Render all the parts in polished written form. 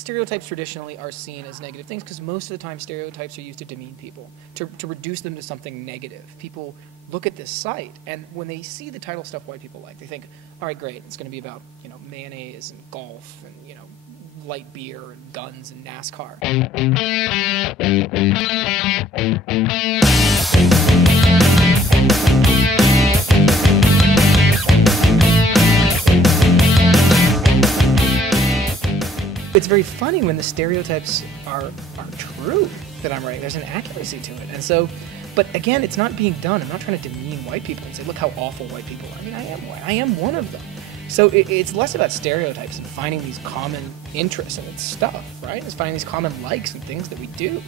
stereotypes traditionally are seen as negative things because most of the time stereotypes are used to demean people, to reduce them to something negative. People look at this site, and when they see the title stuff white people like, they think, all right, great, it's going to be about, mayonnaise and golf and, light beer and guns and NASCAR. It's very funny when the stereotypes are true that I'm writing. There's an accuracy to it. And so, but again, it's not being done. I'm not trying to demean white people and say, look how awful white people are. I mean, I am white. I am one of them. So it's less about stereotypes and finding these common interests and it's stuff, right? It's finding these common likes and things that we do.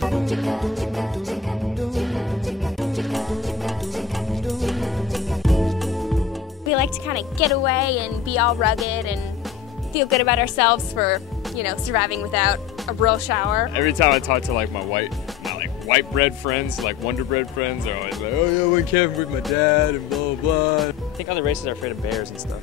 We like to kind of get away and be all rugged and feel good about ourselves for, surviving without a real shower. Every time I talk to my white bread friends, Wonder Bread friends, they're always like, oh yeah, I went camping with my dad and blah, blah, blah. I think other races are afraid of bears and stuff.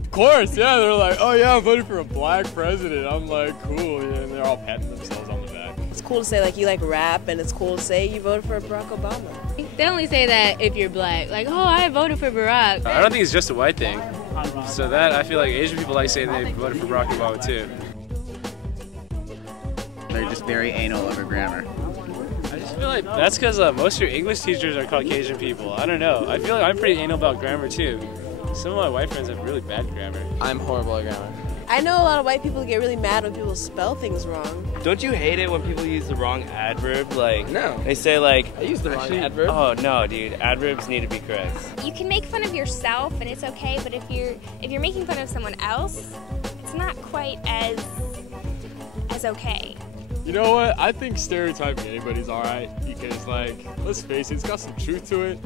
Of course, yeah, they're like, oh yeah, I'm voting for a black president. I'm like, cool, yeah, and they're all patting themselves on the back. It's cool to say you like rap, and it's cool to say you voted for Barack Obama. They only say that if you're black, like, oh, I voted for Barack. I don't think it's just a white thing. So that, I feel like Asian people like saying they voted for Barack Obama too. They're just very anal over grammar. I just feel like that's because most of your English teachers are Caucasian people. I don't know. I feel like I'm pretty anal about grammar too. Some of my white friends have really bad grammar. I'm horrible at grammar. I know a lot of white people get really mad when people spell things wrong. Don't you hate it when people use the wrong adverb? No. They say I use the wrong adverb. Oh no, dude, adverbs need to be correct. You can make fun of yourself and it's okay, but if you're making fun of someone else, it's not quite as okay. You know what? I think stereotyping anybody's alright because, let's face it, it's got some truth to it.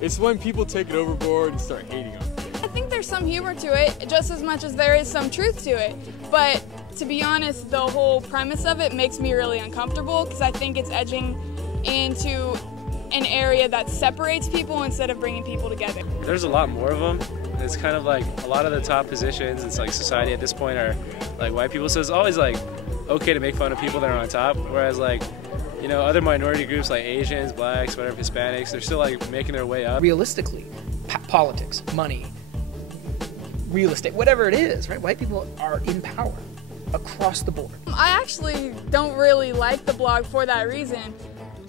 It's when people take it overboard and start hating them. I think there's some humor to it, just as much as there is some truth to it. But to be honest, the whole premise of it makes me really uncomfortable because I think it's edging into an area that separates people instead of bringing people together. There's a lot more of them. It's kind of like a lot of the top positions, it's like society at this point are white people, so it's always okay to make fun of people that are on top, whereas other minority groups like Asians, blacks, whatever, Hispanics, they're still making their way up. Realistically, politics, money, real estate, whatever it is, right? White people are in power across the board. I actually don't really like the blog for that reason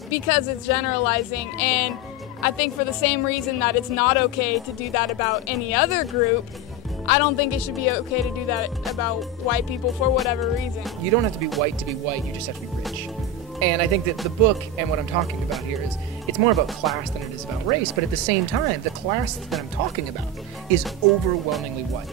because it's generalizing, and I think for the same reason that it's not okay to do that about any other group, I don't think it should be okay to do that about white people for whatever reason. You don't have to be white, you just have to be rich. And I think that the book and what I'm talking about here is, it's more about class than it is about race, but at the same time, the class that I'm talking about is overwhelmingly white.